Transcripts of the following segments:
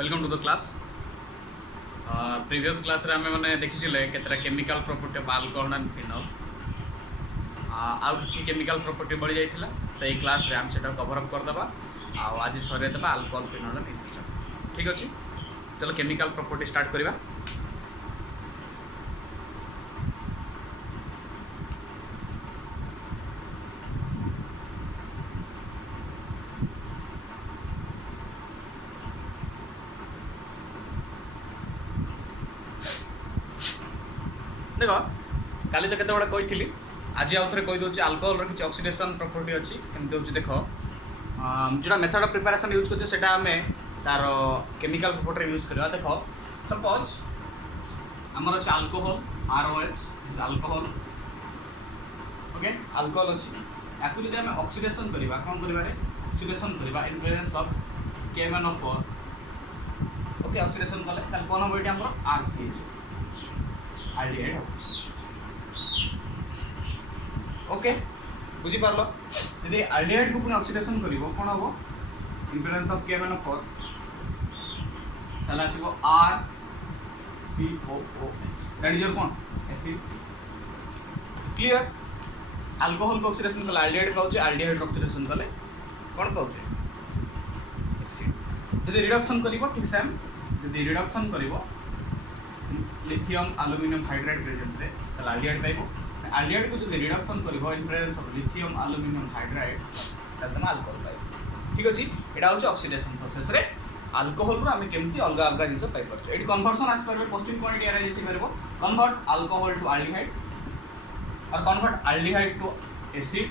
Welcome to the class. Previous class रे हमें माने देखि दिले केतरा chemical property of alcohol and phenol आ किछि केमिकल प्रॉपर्टी बढ़ जाइथिला तो ए क्लास रे हम सेटा कवर अप कर दबा आ आज सरे दबा अल्कोहल फिनॉल एंड इथेनॉल। ठीक अछि, चलो केमिकल प्रॉपर्टी स्टार्ट करबा। देख काली तो केते बड़ा कही आज आउ थे कहीदे अल्कोहल किसी ऑक्सीडेशन प्रॉपर्टी अच्छी केमती हो देख जो मेथड ऑफ प्रिपरेशन यूज करते हैं आम तार केमिकल प्रॉपर्टी यूज करवा। देख सपोज आमर अच्छे alcohol ROH alcohol okay alcohol अच्छी या जब आम ऑक्सीडेशन करवा कौन कर ऑक्सीडेशन करवा इन presence of KMnO4 okay oxidation कले कौन हम ये RCH आल्डिहाइड ओके बुझी पारलो। यदि आल्डिहाइड को पुणी ऑक्सीडेशन करिवो कोन हबो इन प्रेजेंस ऑफ KMnO4 ताला आसीबो RCOOH that is your cone acid. Clear alcohol को ऑक्सीडेशन कले आल्डिहाइड पाउचे आल्डिहाइड को ऑक्सीडेशन कले कोन पाउचे एसिड। यदि रिडक्शन करिवो ठीक सेम यदि रिडक्शन करिवो लिथियम एल्युमिनियम हाइड्राइड प्रेजेंस रे ताला आल्डिहाइड पाइबो। आल्डिहाइड को जो रिडक्शन करिवो in presence of lithium aluminium hydride ताला तम अल्कोहल पाइबो। ठीक अछि, एटा होचे ऑक्सीडेशन प्रोसेस रे अल्कोहल रो हम केमती अलग अलग जिंस पाइ परछो। एटी कन्वर्जन आस परबे क्वेश्चन क्वांटिटी अराइज से करबो कन्वर्ट अल्कोहल टू आल्डिहाइड और कन्वर्ट आल्डिहाइड टू एसिड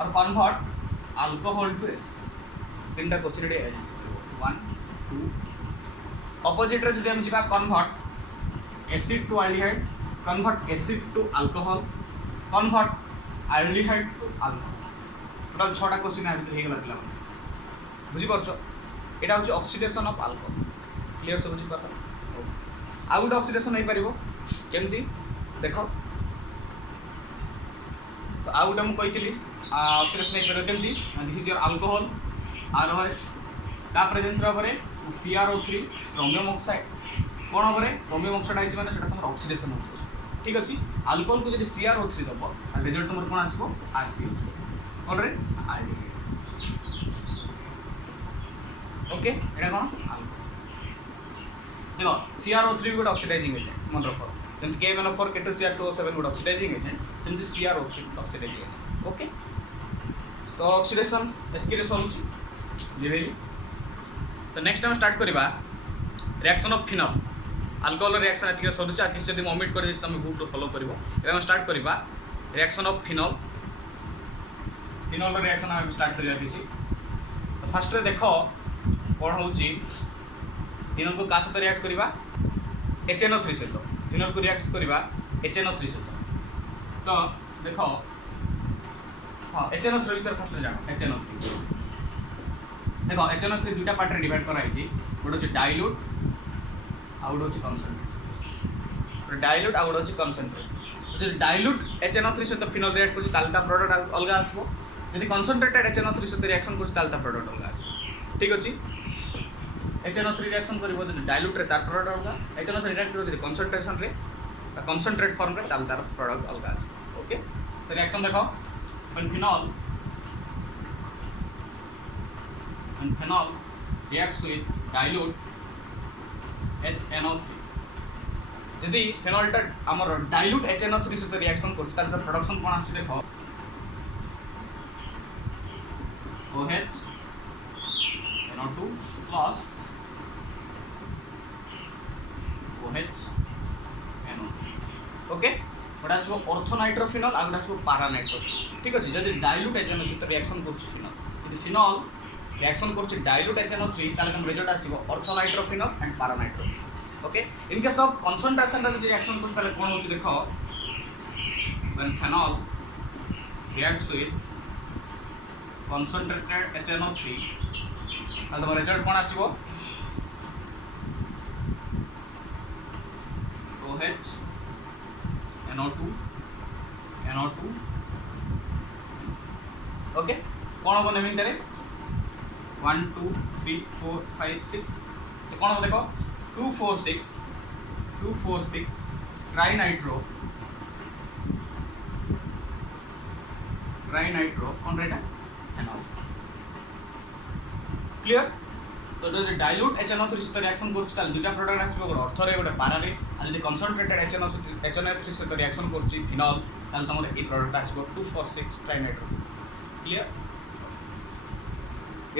और कन्वर्ट अल्कोहल टू एसिड। तीनटा क्वेश्चन एटी अराइज से 1 2 ऑपोजिट रे जदि हम जिबा convert acid to aldehyde convert acid to alcohol convert aldehyde to alcohol total 6टा क्वेश्चन आ भीतर हे गेला पिला बुझी परछो। एटा होचे ऑक्सीडेशन ऑफ अल्कोहल। क्लियर सब बुझी परला। आ गुड ऑक्सीडेशन होई परिबो केमती देखो तो आ गुड हम कहितली ऑक्सीडेशन होई परिबो केमती this is your alcohol ROH ता प्रेजेंस रे परे CrO3 क्रोमियम ऑक्साइड कोन परे क्रोमियम ऑक्साइड आइछ माने सेटा तमर ऑक्सीडेशन होतो। ठीक अछि, अल्कोहल को जदि CrO3 दबो आ रिजल्ट तमर कोन आसीबो RCH कोन रे आल्डिहाइड। ओके एटा कोन अल्कोहल देखो CrO3 गुड ऑक्सीडाइजिंग एजेंट मन रखो GeM KMnO4 K2Cr2O7 good oxidizing agent सेमती CrO3 good oxidizing agent. Okay तो ऑक्सीडेशन एतकी रे सॉल्व लिवेली। तो नेक्स्ट टाइम स्टार्ट करबा reaction of phenol alcohol reaction एतकी रे सॉल्व आ किछ जदि ओमिट कर दे तुम ग्रुप रो फॉलो करबो। एबे हम स्टार्ट करबा reaction of phenol phenol reaction हम स्टार्ट करबा किसी। तो फर्स्ट रे देखो कौन होची फिनॉल को का सहित रिएक्ट करबा HNO3 सहित फिनॉल को रिएक्ट करबा HNO3 सहित। तो देखो हां HNO3 विषय फर्स्ट जानो HNO3 देखो HNO3 दुटा पार्ट रे डिवाइड करा हिची गोटे होची डाइल्यूट आ गोटे होची कंसंट्रेट। डाइल्यूट आ गोटे होची कंसंट्रेट। जदि डाइल्यूट HNO3 सहित फिनॉल रिएक्ट करछि तालता प्रोडक्ट अलगा आसबो यदि कंसंट्रेटेड HNO3 सहित रिएक्शन करछि तालता प्रोडक्ट अलगा आसबो। ठीक अछि, HNO3 रिएक्शन करिवो जदि डाइल्यूट रे तार प्रोडक्ट अलगा HNO3 रिएक्ट करिवो जदि कंसंट्रेशन रे कंसंट्रेट फॉर्म रे तालता प्रोडक्ट अलगा आसबो। ओके तो रिएक्शन देखो when phenol reacts with dilute HNO3 यदि फेनॉल टा हमर डाइल्यूट HNO3 सहित रिएक्शन करछि तार प्रोडक्शन कोन आछि देखो OH NO2 plus OH NO3 okay गोटा आछो ऑर्थोनाइट्रोफिनॉल आ गोटा आछो पैरानाइट्रोफिनॉल। ठीक अछि, जदि डाइल्यूट HNO सहित रिएक्शन करछि फिनॉल यदि फिनॉल रिएक्शन करछि डाइल्यूट HNO3 ताले हम रिजल्ट आसीबो orthonitrophenol and paranitrophenol. Okay in case of concentration रे रिएक्शन करछि ताले कोन होछि देखो when phenol reacts with concentrated HNO3 ताले हम रिजल्ट कोन आसीबो OH NO2 ओके कौन हम नेमिंग 1 2 3 4 5 6 तो कौन देखो 246 ट्राइनाइट्रो कौन रेटा फेनॉल क्लियर। तो जो डाइल्यूट HNO3 सहित रिएक्शन करछि ताले दुटा प्रोडक्ट आसीबो गोटे अर्थरे गोटे पारारे आ जदि कंसंट्रेटेड HNO3 सहित रिएक्शन करछि फिनॉल ताले तमरे ए प्रोडक्ट आसीबो 246 ट्राइनाइट्रो क्लियर।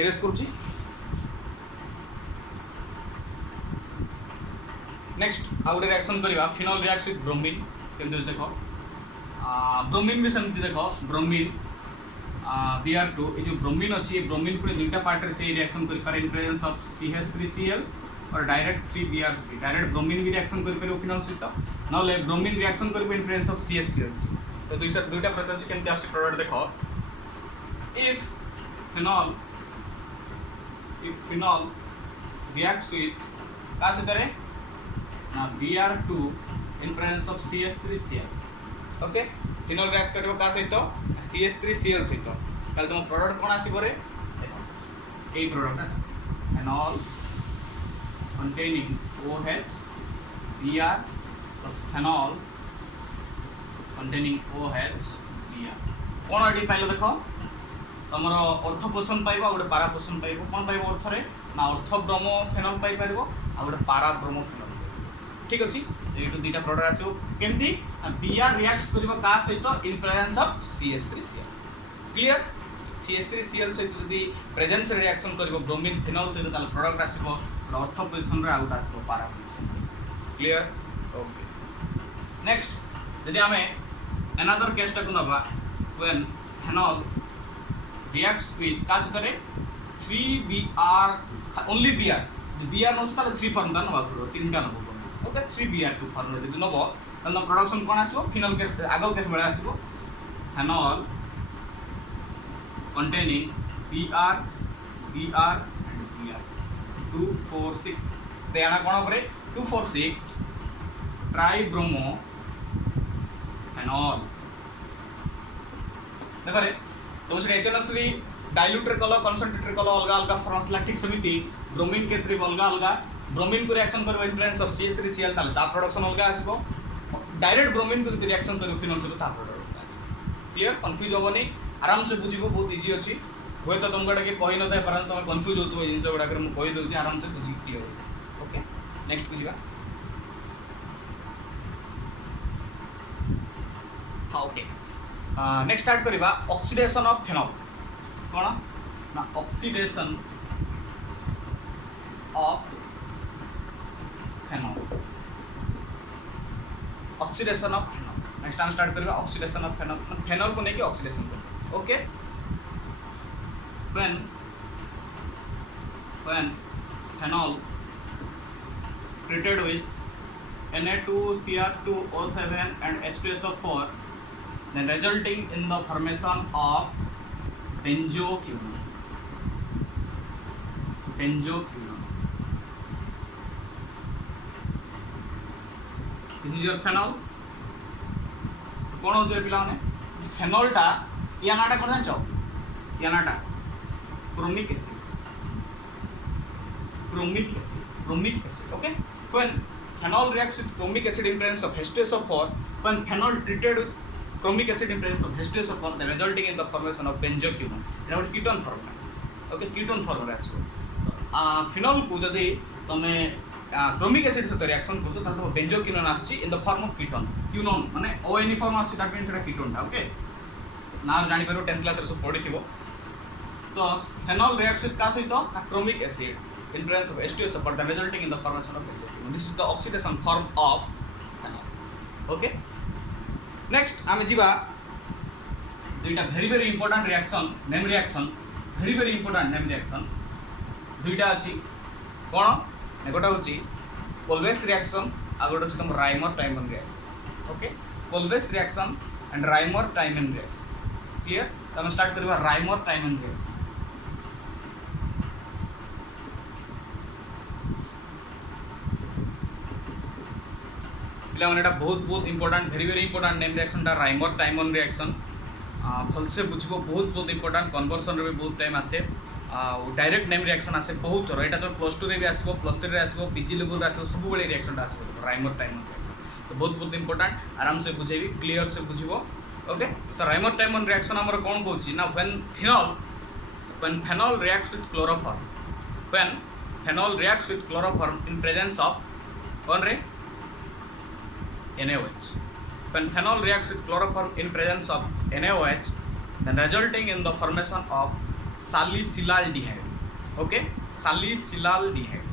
इरेज करछि नेक्स्ट आ गोटे रिएक्शन करबा फिनॉल रिएक्ट्स विथ ब्रोमीन केमते देखो ब्रोमीन भी सेमती देखो ब्रोमीन Br2 ये जो ब्रोमीन अच्छी ब्रोमीन पूरे दुईटा पार्ट से रिएक्शन कर पारे इन प्रेजेंस ऑफ CH3Cl और डायरेक्ट 3Br3 डायरेक्ट ब्रोमीन भी रिएक्शन कर पारे फिनॉल सहित नले ब्रोमीन रिएक्शन कर इन प्रेजेंस ऑफ CH3 तो दुईटा प्रोसेस केमते आछि प्रोडक्ट देखो इफ फिनॉल reacts with का सहित रे ना Br2 in presence of CH3Cl okay phenol react करबो का सहित CH3Cl सहित ताले तुम प्रोडक्ट कोन आसी परे ए प्रोडक्ट आसी phenol containing OH Br plus phenol containing OH Br कोन आडी पाइलो देखो तमरो अर्थ पोषण पाइबो गोटे पारा पोषण पाइबो कोन पाइबो अर्थरे ना अर्थ ब्रोमो फेनॉल पाइ पारिबो आ गोटे पारा ब्रोमो फेनॉल ठीक अछि एटू दुईटा प्रोडक्ट आछो केमती Br रिएक्ट्स करबो का सहित इन presence of CH3Cl clear. CH3Cl सहित यदि प्रेजेंस रिएक्शन करबो ब्रोमीन फेनॉल सहित ताल प्रोडक्ट आसीबो अर्थ पोजीशन रे आउट आसीबो पारा पोजीशन क्लियर ओके। नेक्स्ट यदि हमें अनदर केस टा नबा व्हेन फेनॉल रिएक्ट्स विथ का सहित 3Br only Br Br no ताले 3 फॉर्म दा नबा पड़ो तीनटा नबो ओके 3Br2 फॉर्म रे यदि नबो ताले प्रोडक्शन कोन आसीबो फिनॉल केस आगो केस बेला आसीबो phenol containing Br and Br 246 देना कोन परे 246 ट्राइब्रोमो फेनॉल देखो रे तो से HNO3 diluted colour concentrated colour अलग अलग फॉर्म्स ला ठीक समिति ब्रोमीन केस रे अलग अलग ब्रोमीन को रिएक्शन करबो इन प्रेजेंस ऑफ CH3Cl ताले ता प्रोडक्शन अलग आसीबो डायरेक्ट ब्रोमीन को रिएक्शन करबो फिनॉल से ता प्रोडक्ट आसीबो क्लियर कंफ्यूज होबनी आराम से बुझिबो बहुत इजी अछि होय तो तुमका के कहि न थाय परन तुम कंफ्यूज होतो ए जिंस गुडा कर मु कहि दउची आराम से बुझि क्लियर ओके। नेक्स्ट बुझिबा हां ओके नेक्स्ट स्टार्ट करिबा ऑक्सीडेशन ऑफ फेनॉल कोन ना oxidation of phenol oxidation of phenol next हम स्टार्ट करिबा ऑक्सीडेशन ऑफ फेनॉल फेनॉल को नेकी ऑक्सीडेशन कर okay when phenol treated with Na2Cr2O7 and H2SO4 then resulting in the formation of benzoquinone this is your phenol कौन हो पिला phenol टा या नाटा कौन जान या नाटा chromic acid okay when phenol reacts with chromic acid in presence of H2SO4 when phenol treated with chromic acid in presence of H2SO4 then resulting in the formation of benzoquinone এটা ଗୋଟେ ketone formula okay ketone formula আসবে phenol को যদি তুমি chromic acid সହିତ reaction করছো তাহলে তোমার benzoquinone আসছে in the form of ketone quinone মানে ONE form আসছে that means এটা ketone টা okay না জানি পারো 10th ক্লাস রে সব পড়িथिबो तो phenol reacts with का सहित chromic acid in presence of H2SO4 then resulting in the formation of benzoquinone this is the oxidation form of phenol okay। next आमे जीवा दुईटा very important reaction name reaction very important name reaction दुईटा अछि कोन एगोटा होची कोल्वेस reaction आ गोटा होची तुम Reimer Tiemann reaction okay Kolbe's reaction and Reimer Tiemann reaction clear तो हम स्टार्ट करबा राइमर टाइमन रिएक्शन पिला माने एटा बहुत important very important name reaction टा राइमर टाइमन रिएक्शन भल से बुझबो बहुत इंपोर्टेंट कन्वर्सन रे भी बहुत टाइम आसे डायरेक्ट नेम रिएक्शन आसे बहुत थर यहाँ तो +2 रे भी आसो +3 रे आसो पीजी लेवल रे आसो सब बेले रिएक्शन आसो राइमर टाइमर रिएक्शन तो बहुत बहुत इंपोर्टेंट आराम से बुझेबी क्लियर से बुझिबो ओके तो राइमर टाइमर रिएक्शन हमर कोन कहूची ना when phenol reacts with chloroform when phenol reacts with chloroform in presence of कौन रे NaOH when phenol reacts with chloroform in presence of NaOH then resulting in the formation of salicylaldehyde okay salicylaldehyde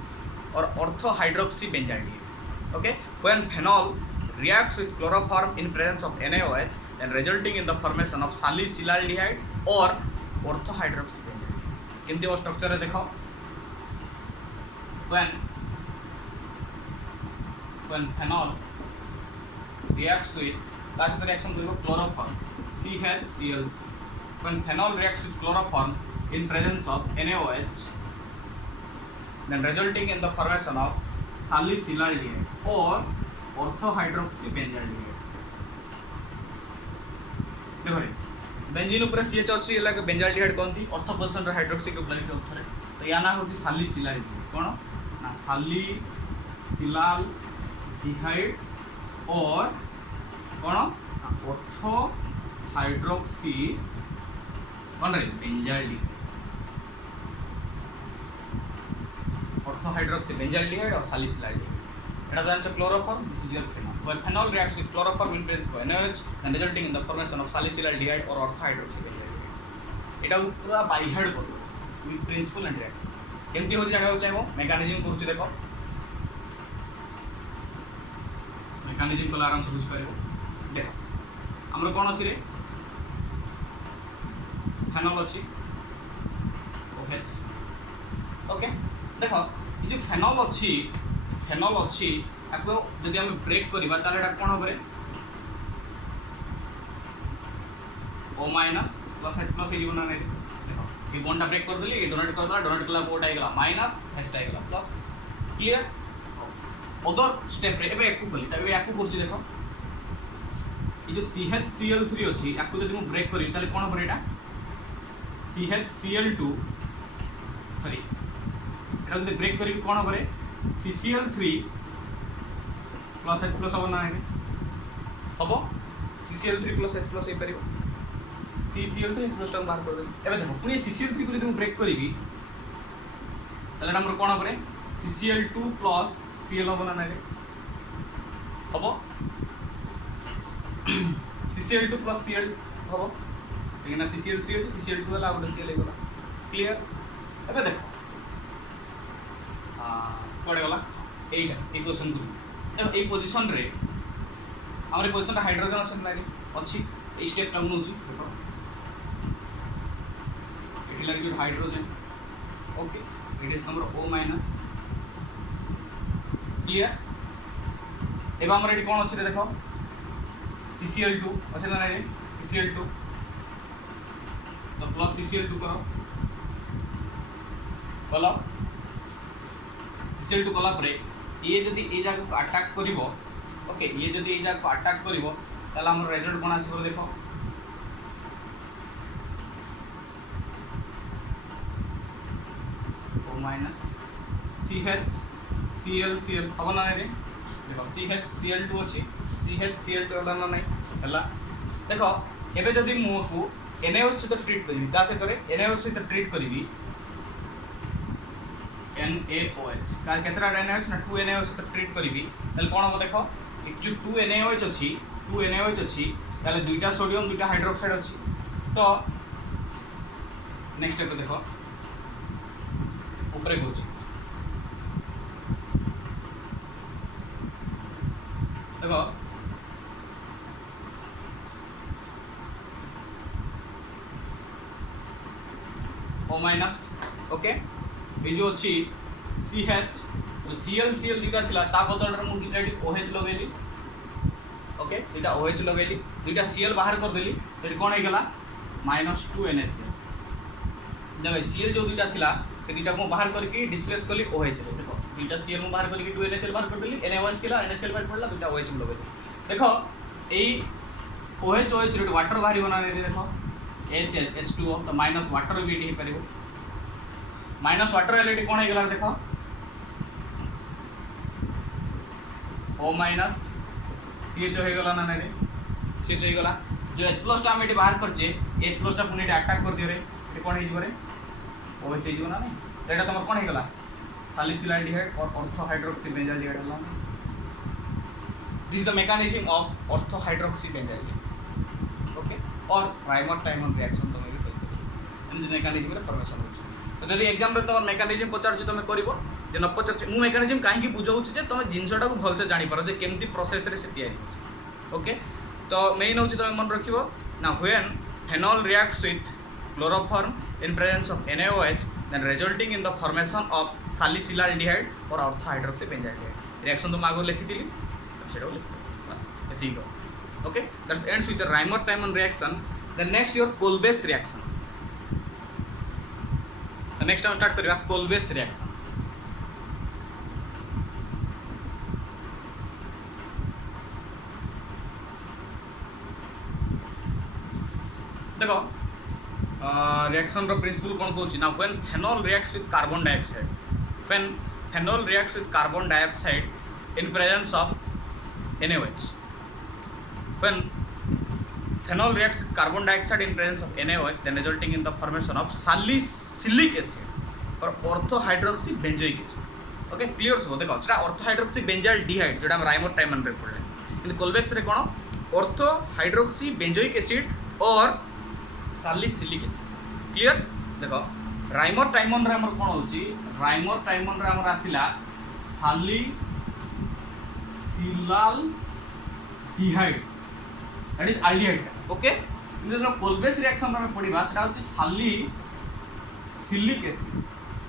or orthohydroxybenzaldehyde okay when phenol reacts with chloroform in presence of NaOH then resulting in the formation of salicylaldehyde or orthohydroxybenzaldehyde केमती वो structure है देखो when phenol reacts with ताकि reaction करिवो chloroform CHCl when phenol reacts with chloroform in presence of NaOH then resulting in the formation of salicylaldehyde or orthohydroxybenzaldehyde देखो benzene ऊपर CH अछि एला के बेंजाल्डिहाइड कोनती ऑर्थो पोजीशन रे hydroxy group लागित उथरे तो या ना होची सालिसिलाल्डिहाइड कोन ना सालिसिलाल्डिहाइड और कोन ऑर्थो हाइड्रोक्सी कोन रे बेंजाल्डिहाइड ऑर्थो हाइड्रोक्सी बेंजाल्डिहाइड और सालिसिलाल्डिहाइड एटा जानछ chloroform this is your phenol when phenol reacts with chloroform in presence of NaOH then resulting in the formation of salicylaldehyde or orthohydroxybenzaldehyde एटा पूरा बाय हेड कर with principal and reaction केमती हो जाने चाहबो mechanism करूची देखो mechanism को आराम से बुझ पारिबो देखो हमर कोन अछि रे फेनॉल अछि OH ओके देखो ये जो फेनॉल अछि आपको जदि हम ब्रेक करबा ताले एटा कोन होबरे O- प्लस H प्लस ए बना नै देखो ये बॉन्ड ब्रेक कर देली डोनेट कर दला डोनेट कला बोर्ड आइगला माइनस H आइगला प्लस क्लियर अदर स्टेप रे एबे एकु बोली तबे एकु करछि देखो ये जो CHCl3 अछि याकु जदि हम ब्रेक करी ताले कोन होबरे एटा CHCl2 सॉरी एटा जदि ब्रेक करी कोन होबरे CCl3 प्लस H प्लस होना है हबो CCl3 प्लस H प्लस हे परिबो CCl3 H प्लस टर्म बाहर कर दे एबे देखो पुनी CCl3 को जदि हम ब्रेक करिवि तले हमर कोन होबरे CCl2 प्लस Cl होना ना रे हबो CCl2 प्लस Cl हबो लेकिन CCl3 है CCl2 वाला और Cl गला क्लियर एबे देखो पड़े गला एटा इक्वेशन को देखो ए पोजीशन रे हमर पोजीशन रे हाइड्रोजन अछि ना अछि ए स्टेप टा नउची देखो एठी लागि जो hydrogen okay it is number O- clear एबा हमर एठी कोन अछि रे देखो CCl2 अछि ना रे CCl2 तो प्लस CCl2 करो बोलो CCl2 कला परे ये जदि ए जगह को अटैक करिवो ओके ये जदि ए जगह को अटैक करिवो ताला हमर रिजल्ट कोन आछो देखो O- CHCl हबो ना रे देखो CHCl2 अछि CHCl2 वाला ना नै हला देखो एबे जदि मो को NaOH से ट्रीट करिवि ता से तोरे NaOH से ट्रीट करिवि NaOH का केतरा NaOH ना 2 NaOH से ट्रीट करिवि तले कोन हो देखो एक जो 2 NaOH अछि ताले दुईटा सोडियम दुईटा हाइड्रोक्साइड अछि तो नेक्स्ट स्टेप देखो ऊपर गोछ देखो O- ओके ये जो अच्छी CH जो CL दुटा थिला ता बदल रे मु दुटा OH लगेली ओके दुटा OH लगेली दुटा Cl बाहर कर देली तो कोन हे गेला -2 NaCl देखो Cl जो दुटा थिला ते दुटा को बाहर करके डिस्प्लेस करली OH रे देखो दुटा Cl मु बाहर करके 2 NaCl बाहर कर देली NaOH थिला NaCl बाहर पड़ला दुटा OH लगेली देखो एई OH रे वाटर बाहरी बना रे देखो H H2O तो माइनस वाटर भी एठी परिबो माइनस वाटर एलईडी कौन हो देख ओ माइनस CH होगा ना रे CH होगा जो H प्लस आम ये बाहर करचे H प्लस पुणी अटैक कर दियो रे ये कौन हो OH हो ना नहीं तो यहाँ तुम कौन होगा सैलिसिलाइडिहाइड और ऑर्थो हाइड्रोक्सी बेंजाल्डिहाइड है this is the mechanism of ortho hydroxy benzaldehyde okay और प्राइमर टाइमर रिएक्शन तुम भी करि मेकानिज्म रे फॉर्मेशन हो तो जदि एग्जाम रे तुम मेकानिज्म पचार तुम करिवो जे न पचार मु मेकानिज्म काहे की बुझाउछि जे तुम जिंसटा को भलसे जानि पारो जे केमती प्रोसेस रे से तैयारी ओके तो मेन होछि तुम मन रखिवो ना when phenol reacts with chloroform in presence of NaOH then resulting in the formation of salicylaldehyde or ortho hydroxy benzaldehyde reaction तुम आगो लिखी थी सेटा लिख बस एती को okay that's ends with the Reimer-Tiemann reaction then next your Kolbe's reaction the next हम स्टार्ट करबा Kolbe's reaction देखो रिएक्शन रो प्रिंसिपल कौन कहूँ ना when phenol reacts with carbon dioxide when phenol reacts with carbon dioxide in presence of NaOH when phenol reacts with carbon dioxide in presence of NaOH then resulting in the formation of salicylic acid और ortho hydroxy benzoic acid okay clear सब देखो सेटा ortho hydroxy benzaldehyde जोटा हम Reimer-Tiemann रे पढ़ले किंतु Kolbe's रे कोन ऑर्थो हाइड्रोक्सी बेंजोइक एसिड और सैलिसिलिक एसिड क्लियर देखो Reimer-Tiemann रे हमर कोन होची Reimer-Tiemann रे हमर आसिला salicylaldehyde that is aldehyde okay इन जो कोलबेस रिएक्शन में पढ़िबा सेटा होची सैलिसिलिक एसिड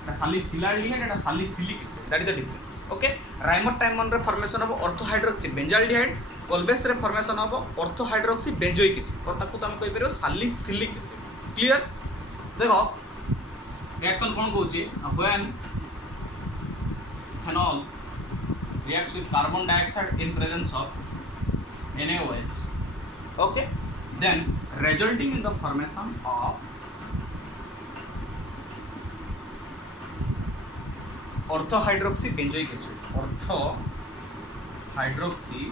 एटा सैलिसिलाल्डिहाइड एटा salicylic acid that is the difference okay Reimer-Tiemann रे formation of ortho hydroxy benzaldehyde Kolbe's रे formation of ortho hydroxy benzoic acid और ताकू तुम कहि परबो सैलिसिलिक एसिड क्लियर देखो रिएक्शन कोन कहूची when phenol reacts with carbon dioxide in presence of NaOH okay then resulting in the formation of ortho hydroxy benzoic acid ortho hydroxy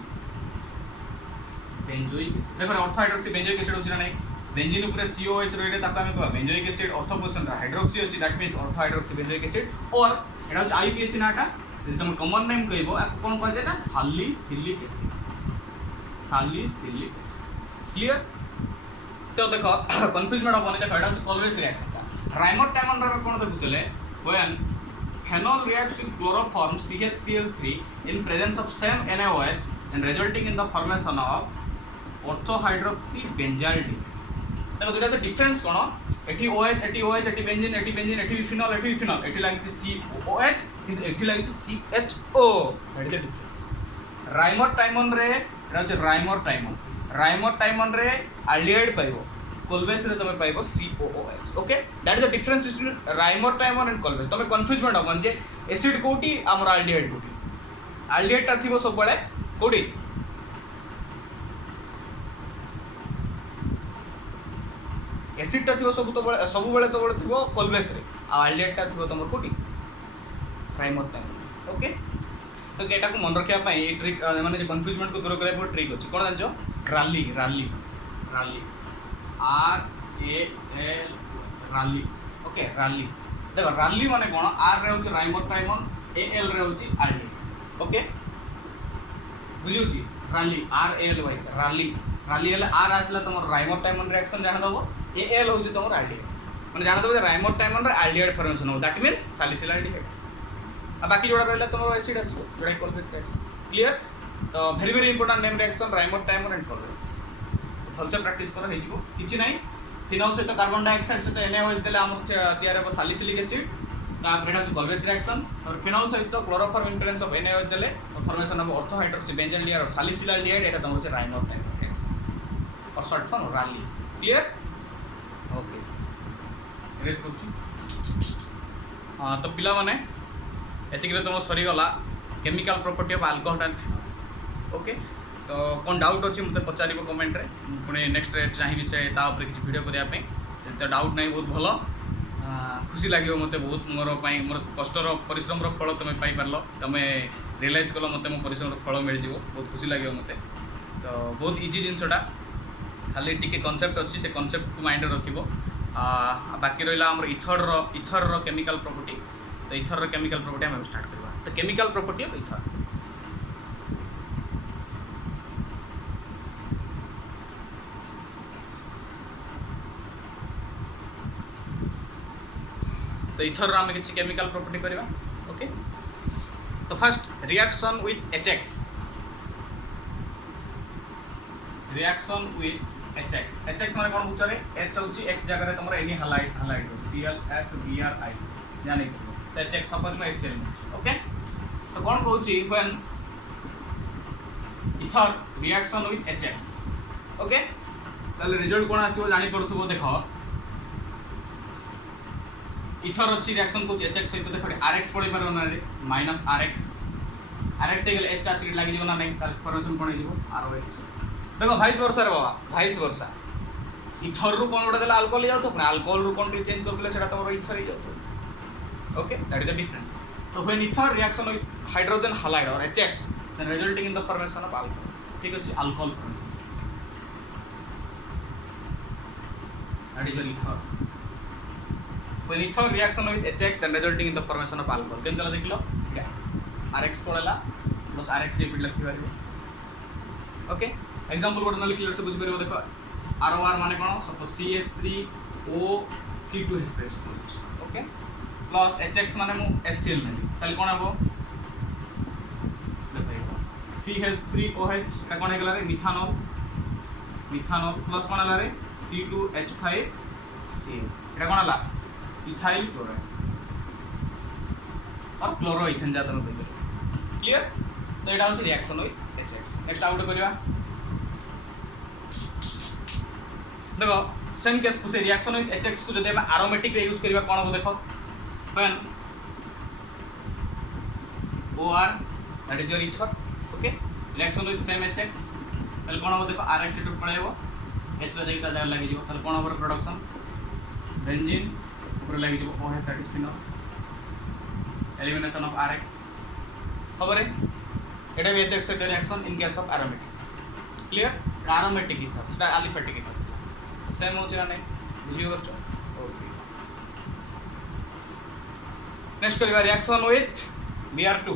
benzoic acid देखो ortho hydroxy benzoic acid होची ना नहीं benzene ऊपर COH रहिले ताका हम कहबा benzoic acid ortho position रा हाइड्रोक्सी होची that means ortho hydroxy benzoic acid और एटा होची IUPAC नाटा যদি তুমি কমন নেম কইবো কোন কয় যেটা সালিসিলিক অ্যাসিড সালিসিলিক ক্লিয়ার তো দেখো কনফিউজমেন্ট হবনি দেখো এটা হচ্ছে কোলবেস রিঅ্যাকশনটা Reimer-Tiemann রে কোন দেখুতলে when phenol reacts with chloroform CHCl3 in presence of same NaOH and resulting in the formation of ortho hydroxy benzaldehyde देखो दुटा तो डिफरेंस कोन एठी OH एठी बेंजीन एठी फिनॉल एठी लागित COH किंतु एठी लागित CHO that is the difference Reimer-Tiemann रे एटा होचे Reimer-Tiemann रे एल्डिहाइड पाइबो कोलबेस रे तमे पाइबो COOH okay that is the difference between Reimer-Tiemann and Kolbe's तमे कंफ्यूजमेंट होबन जे एसिड कोठी हमर एल्डिहाइड कोठी एल्डिहाइड ता थिबो सब बळे कोठी एसिड टा थिबो सब बेले थिबो कोलबेस रे आ एल्डिहाइड टा थिबो तमर कोठी Reimer-Tiemann ओके तो एटा को मन रखिया पई ए ट्रिक माने जे कंफ्यूजमेंट को दूर करे पर ट्रिक अछि कोन जानजो राली R A L राली ओके राली देखो राली माने कोन R रे होछि Reimer-Tiemann A L रे होछि एल्डिहाइड ओके बुझियो छी rally R A L Y rally L R आसला तमर Reimer-Tiemann रिएक्शन जाना दबो ए एल होची तमर एल्डिहाइड माने जाना दबो Reimer-Tiemann रे एल्डिहाइड फॉर्मेशन हो दैट मींस सैलिसिलाल्डिहाइड आ बाकी जोड़ा रहला तमर एसिड आसो जोड़ा कोलबेस रिएक्शन क्लियर तो very important name reaction Reimer-Tiemann and Kolbe's भलसे प्रैक्टिस करो हेजिबो किछि नै फिनॉल से तो कार्बन डाइऑक्साइड से तो NaOH देले हम तैयार हो सैलिसिलिक एसिड तापर एटा कोलबेस रिएक्शन और फिनॉल सहित तो chloroform in presence of NaOH देले formation of ortho hydroxy benzaldehyde और सैलिसिलाल्डिहाइड एटा तमर होचे Reimer-Tiemann रिएक्शन और शॉर्ट फॉर्म राली क्लियर ओके रेस करछु हां तो पिला माने एतिक रे तुम सरी गला chemical property of alcohol and phenol okay तो कौन डाउट अच्छी मत पचार कमेंट रे पुणी नेक्स्ट चाहिए से ता ऊपर किसी वीडियो करने तो डाउट नहीं बहुत भल खुशी लगे मत बहुत मोर कष्टर परिश्रम फल तुम पाइपार तुम रियलाइज कल मत मो परिश्रम फल मिल जाव बहुत खुशी लगे मत तो बहुत इजी जिनसटा खाली टी कनसेप्ट अच्छी से कनसेप्ट को माइंड रख बाकी रहा इथर केमिकल प्रॉपर्टी तो इथर केमिकल प्रॉपर्टी आम स्टार्ट करवा तो केमिकल प्रॉपर्टी ऑफ इथर तो इथर आम किसी केमिकल प्रॉपर्टी करवा ओके तो first reaction with HX reaction with HX माने कौन बुझे H होची X जगह तुम एनी हालाइट ClFBrI जाने तो HX सपोज में HCl ओके तो कौन कहूची when ether reaction with HX okay ताले रिजल्ट कौन आछो जानि पड़थबो देखो इथर अच्छी रिएक्शन को HX सहित देखो RX पड़े पार ना रे -RX हे गेल H का एसिड लागि जीव ना नहीं तार फॉर्मेशन कोन जीव ROH देखो वाइस वर्सा रे बाबा वाइस वर्सा इथर रु कोन गोटे देला अल्कोहल जाउ तो अल्कोहल रु कोन चेंज कर देले सेटा तोर इथर ही जाउ okay that is the difference तो when ether reaction with hydrogen halide और HX then resulting in the formation of alcohol ठीक अछि alcohol formation that is your ether when ether reaction with HX then resulting in the formation of alcohol केन देला देखलो RX पड़ेला बस RX repeat लिखि पारिबो okay example code न लिखले से बुझ परिबो देखो ROR माने कोन suppose CH3OC2H okay plus HX माने मु HCl नै ताले कोन हबो CH3OH एटा कोन हेगला रे मिथानॉल प्लस कोन हला रे C2H5Cl एटा कोन हला इथाइल क्लोराइड और क्लोरोइथेन जातन होते क्लियर तो एटा होची reaction with HX next out करिवा देखो सेम केस को से रिएक्शन विथ HX को जदि हम एरोमेटिक रे यूज करिवा कोन हो देखो when OR that is your ether okay reaction with same HX तले कोन हो देखो RX टू पळेबो H ला जाई ता जगह लागि जीवो तले कोन हो प्रोडक्शन बेंजीन ऊपर लागि जीवो OH दैट इज फिनॉल elimination of RX खबर है एटा भी HX से reaction in case of aromatic clear aromatic ether सेटा एलिफेटिक ईथर सेम हो जाने बुझियो बच्चों ओके नेक्स्ट करिवा रिएक्शन विथ Br2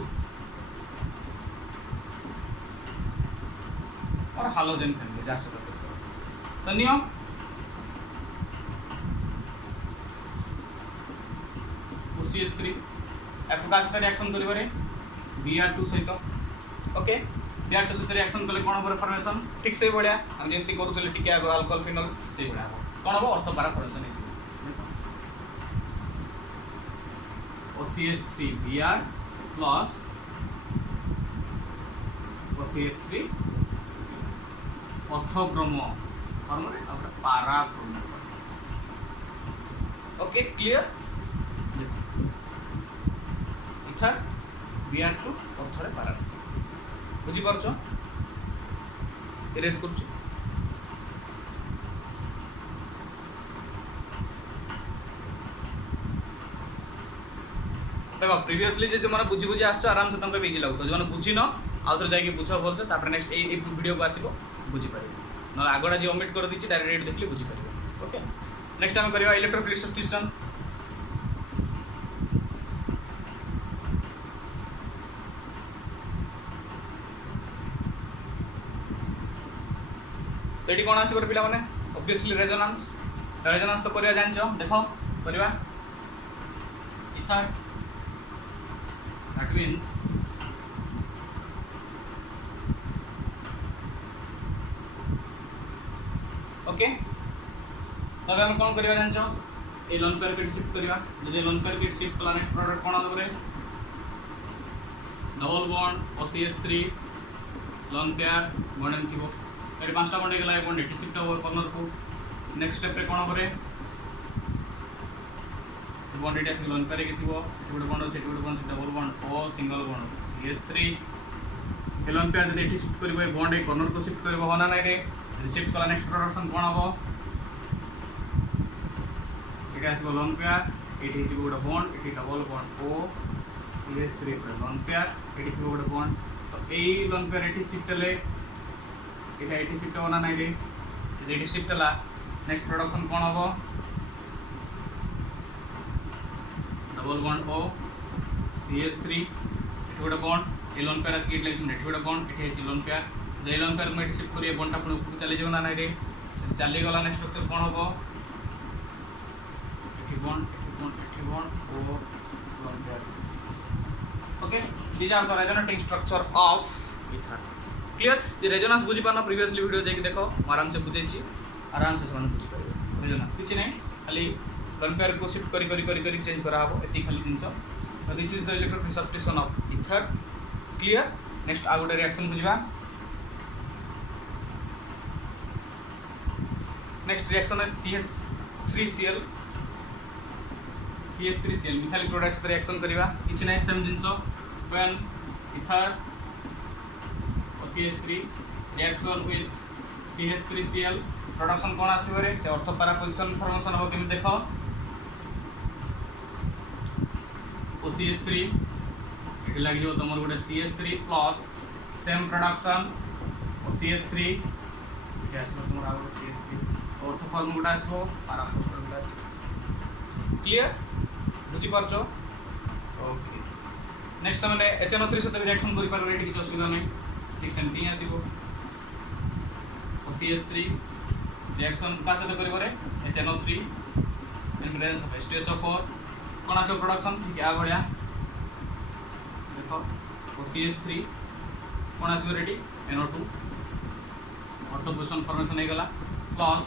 और हालोजन फैमिली जा सकते तो नियो OCH3 आपको का साथ रिएक्शन करिवरे Br2 सहित ओके Br2 सहित रिएक्शन कले कोन हो फॉर्मेशन ठीक से बढ़िया हम जेंति करूतले टिके आगो अल्कोहल फिनॉल से बढ़िया कोन हो अर्थ बारा फॉर्मेशन OCH3Br प्लस OCH3 ऑर्थोब्रोमो और माने पारा bromo okay clear ether Br2 और थोड़े पारा बुझी परछो इरेज करछु देखो प्रीवियसली जे माने बुझी बुझी आछो आराम से तमके इजी लागतो जे माने बुझी न आ थोड़े जाई के बुझो बोलछ तापर नेक्स्ट ए वीडियो को आसीबो बुझी पारिबो न आगोडा जे ओमिट कर दिछि डायरेक्ट देखली बुझी पारिबो ओके नेक्स्ट हम करबा इलेक्ट्रोफिलिक सब्स्टिट्यूशन तो ये कौन आस पे मैंने ऑब्वियसली रेजोनेंस तो करिया जानछो देखो करिवा इथर दैट मींस ओके तब हम कौन करिया जानछो ए लोन पेयर के शिफ्ट करिवा जदि लोन पेयर के शिफ्ट कला नेक्स्ट प्रोडक्ट कोन होबरे double bond OCH3 lone pair bond एम थिबो एटी पांचटा बॉन्ड गेला बॉन्ड एटी शिफ्ट हो कॉर्नर को नेक्स्ट स्टेप रे कोन होबरे बॉन्ड एटी आसी लोन पेयर के थिबो एटी बॉन्ड एटी बॉन्ड डबल बॉन्ड ओ single bond CH3 lone pair जदि एटी शिफ्ट करबो बॉन्ड ए कॉर्नर को शिफ्ट करबो होना नै रे शिफ्ट कला नेक्स्ट प्रोडक्शन कोन होबो एटी आसो लोन पेयर एटी गोटे बॉन्ड एटी डबल बॉन्ड ओ CH3 लोन पेयर एटी गोटे बॉन्ड तो यही लोन पेयर एटी शिफ्ट हेले एटा एटी शिफ्ट होना नहीं रे एटी शिफ्ट हला नेक्स्ट प्रोडक्शन कौन हम डबल बॉन्ड ओ CH3 एटी गोटे बॉन्ड ए लोन पेयर आसिक एटी एटी गोटे बॉन्ड एटी लोन पेयर जे लोन पेयर में शिफ्ट करिए बॉन्ड अपन ऊपर चली जाऊ ना नहीं रे चली गला नेक्स्ट स्ट्रक्चर कौन हम एटी बॉन्ड ओ lone pair okay these are the resonating structure of ether clear ये रेजोनेंस बुझी पाना प्रीवियसली वीडियो जाके देखो आराम से बुझेछि आराम से समझ बुझी पारिबो रेजोनेंस किछि नहीं खाली कंपेयर को शिफ्ट करी चेंज करा हबो एती खाली जिंस तो this is the electrophile substitution of ether clear next आ गोटे रिएक्शन बुझिबा नेक्स्ट रिएक्शन है CH3Cl मिथाइल क्लोराइड सहित रिएक्शन करिवा किछि नहीं सेम जिंस व्हेन ईथर और CH3 reaction with CH3Cl production कौन आसो रे से ऑर्थो पैरा पोजीशन फॉर्मेशन हो केमि देखो OCH3 एटी लाग जो तमर गोटे CH3 plus same production OCH3 eighty आसो तमर आ गोटे CH3 ऑर्थो फॉर्म गोटे आसो पैरा पोजीशन गोटे आसो क्लियर बुझी पारछो ओके नेक्स्ट हमने HNO3 सहित रिएक्शन करि पार रेडी किछ असुविधा नहीं ठीक सेमती आसीबो CH3 रिएक्शन का सहित करिवो रे HNO3 in presence of H2SO4 कोन आसो प्रोडक्शन ठीक आ बढ़िया देखो CH3 कोन आसो रेडी NO2 ऑर्थो पोजीशन फॉर्मेशन हे गला प्लस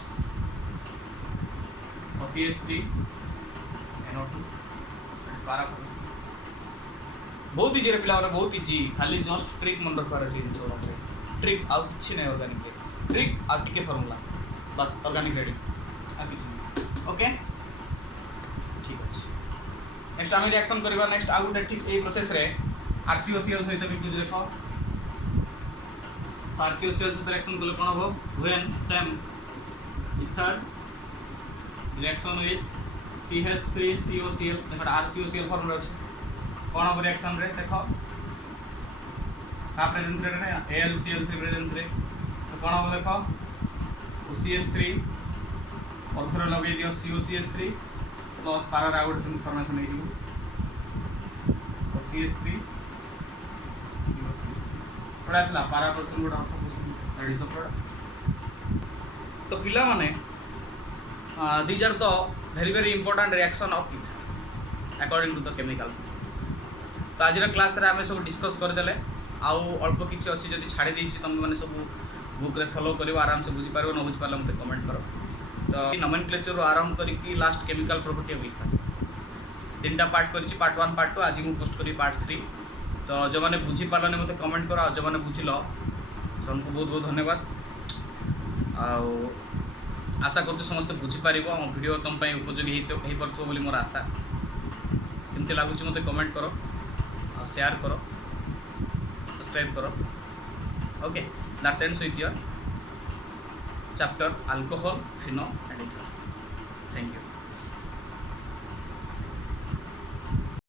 CH3 NO2 पारा बहुत इजी रे पिला वाला बहुत इजी खाली जस्ट ट्रिक मन रखवार अछि जिंस ट्रिक आउ किछि नै ऑर्गेनिक ट्रिक आ टिके फार्मूला बस ऑर्गेनिक रेडी आ किछि ओके ठीक अछि नेक्स्ट हम रिएक्शन करबा नेक्स्ट आ गुटे ठीक ए प्रोसेस रे RCOCl सहित भी कुछ देखो RCOCl सहित रिएक्शन कले कोन हो when same ether reaction with CH3COCl देखो RCOCl फॉर्मूला अछि कौन हम रिएक्शन रे देखो का प्रेजेंस रे ना AlCl3 प्रेजेंस रे तो कौन हम देखो CH3 और थोड़ा लगे दियो COCH3 प्लस पारा आउट इनफॉरमेशन है CH3 COCH3 थोड़ा असला पारा person good of that is the product तो पिला माने these are the very important reaction of ether according to the chemical तो आज क्लास रे आमे सब डिस्कस कर देले आउ अल्प किछि अछि जदि छाडी देछि तुम माने सब बुक रे फॉलो करिवो आराम से बुझी पारिवो न बुझी पारले मते कमेंट करो तो नोमेनक्लेचर रो आरंभ करी की last chemical property of ether तीनटा पार्ट करिछि पार्ट 1 पार्ट 2 आज मु पोस्ट करी पार्ट 3 तो जो माने बुझी पारले मते कमेंट करो जो माने बुझिलो सबको बहुत बहुत धन्यवाद आउ आशा करते समस्त बुझी पारिबो हम वीडियो तुम पई उपयोगी हेई परथो बोली मोर आशा केमते लागुछि मते कमेंट करो और शेयर करो सब्सक्राइब करो okay that's ends with your chapter alcohol Fino and ether thank you